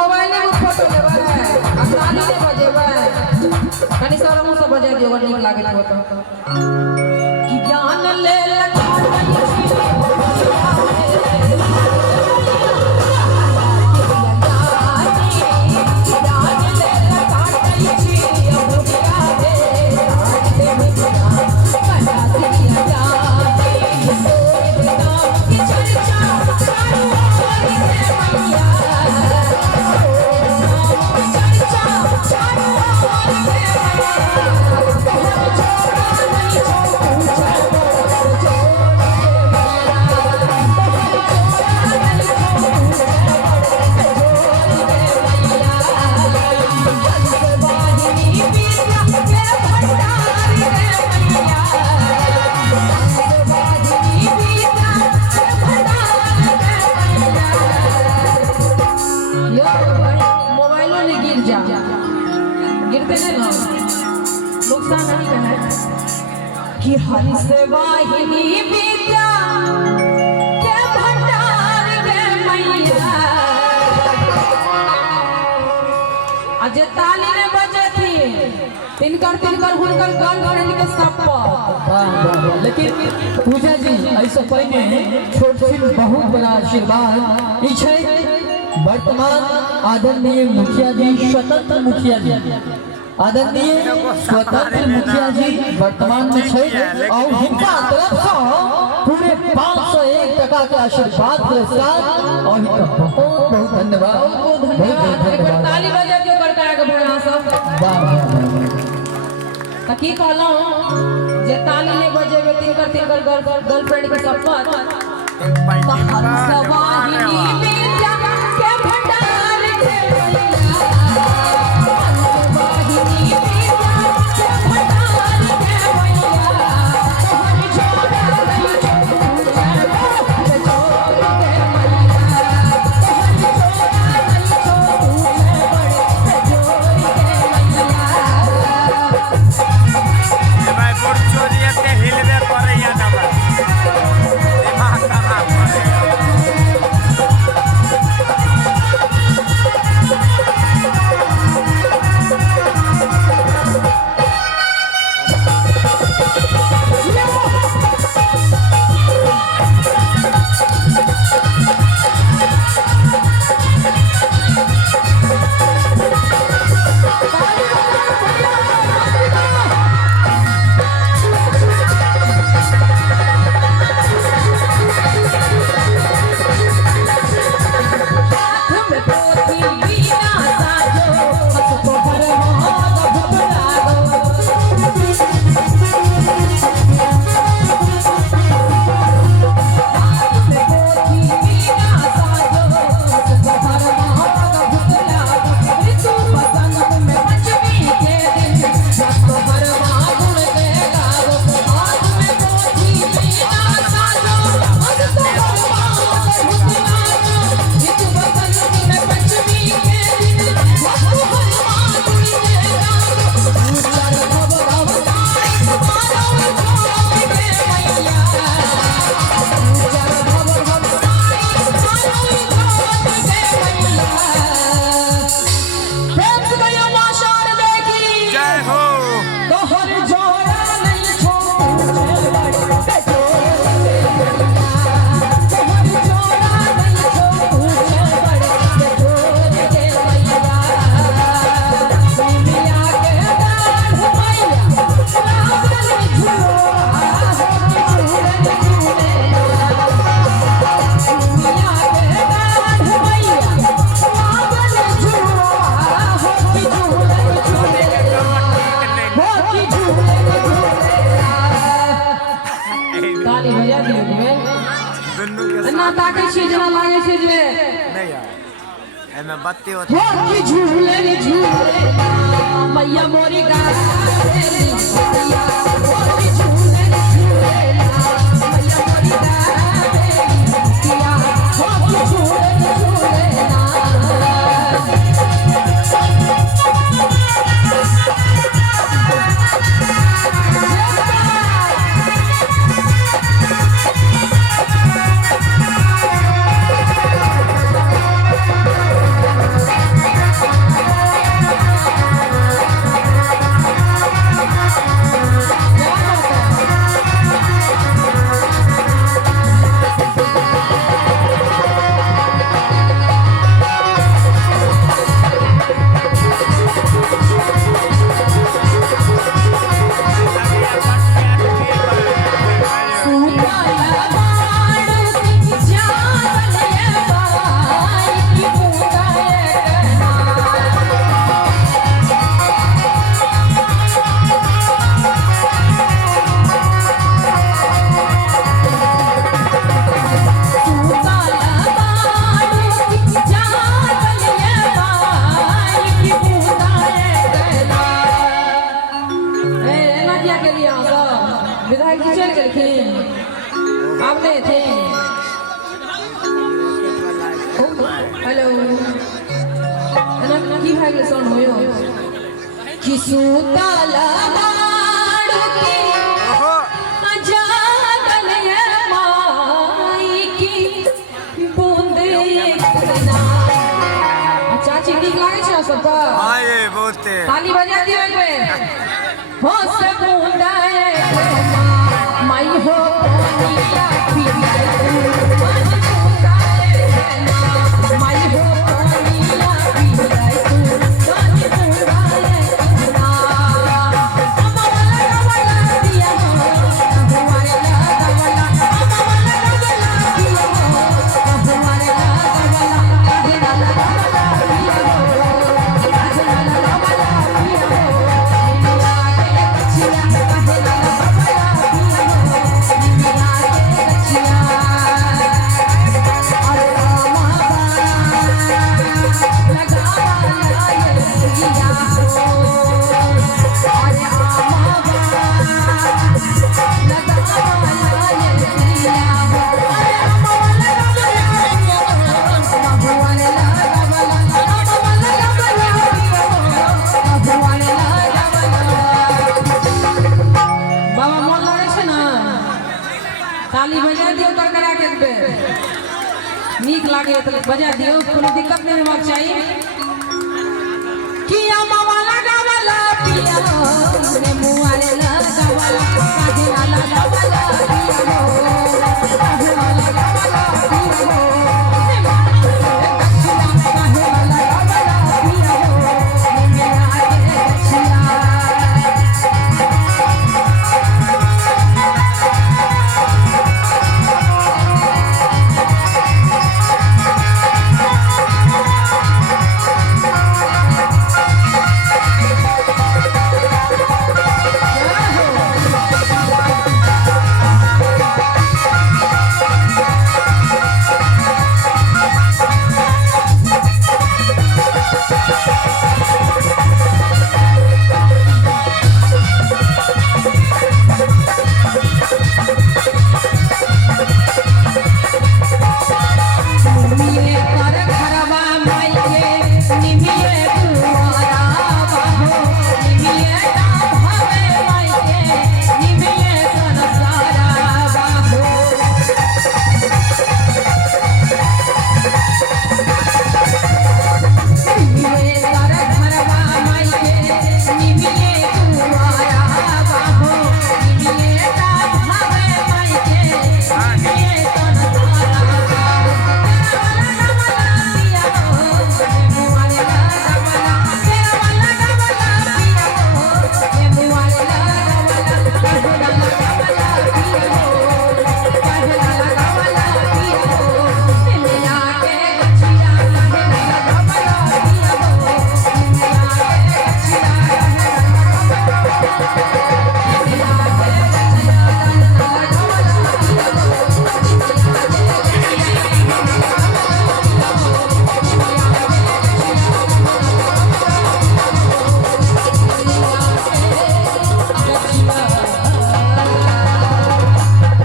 Mobile में photo लेबै आ ताली ने बजेबै कनी सरमो से बजा दियो अगर नीक लागत हो तो कि ज्ञान ले लगा कि हरि से वाहिनी विद्या के भंडार के मैया अजे ताली ने बजे थी तिनकर हुनकर गर्लफ्रेंड के शपथ। लेकिन पूजा जी ऐसा पहले छोट छोट बहुत बड़ा आशीर्वाद ई छै वर्तमान आदरणीय मुखिया जी स्वतंत्र मुखिया जी आदरणीय स्वतंत्र मुखिया जी वर्तमान में छे और हिनका तरफ से पूरे 501 टका के आशीर्वाद के साथ और बहुत बहुत धन्यवाद बहुत धन्यवाद ताली बजा दियो करका के भैया सब वाह त की कहलो जे ताली ने बजेबे तिनकर गर्लफ्रेंड के शपथ त हंसवाहिनी विद्या के भंडार के बत्ती होती झूले मैया मोरी भागते थे। हेलो की भाई के सॉन्ग होयो कि सुताला बाड़ू की जागल है माई की बूंद एक ना। चाची ठीक लागे छै सबका? हाँ ये बहुत है। ताली बजा दियो एक बेर। हो से बूंदा एक माई हो कोनिया पिया तू मन बूंदा एक माई हो कोनिया पिया तू मन बूंदा एक ना। अमवाला गवला पिया हो अमवाला गवला पिया हो अमवाला गवला गिरा गवला पिया हो गवला गवला पिया हो निमिया के कचिया कहला गवला पिया हो निमिया के कचिया। अरे मामा लगावा ये पिया हो अरे मामा लगावा ये पिया हो अरे अमवाला गवला पिया हो अमवाला गवला पिया हो अमवाला गवला। बाबा मन लगे छै ना? ताली बजा दियो तर करा के एक बेर। नीक लागे तो बजा दियो, कोनो दिक्कत नहीं होबाक चाहिए। कि अमवाला गवला पिया हो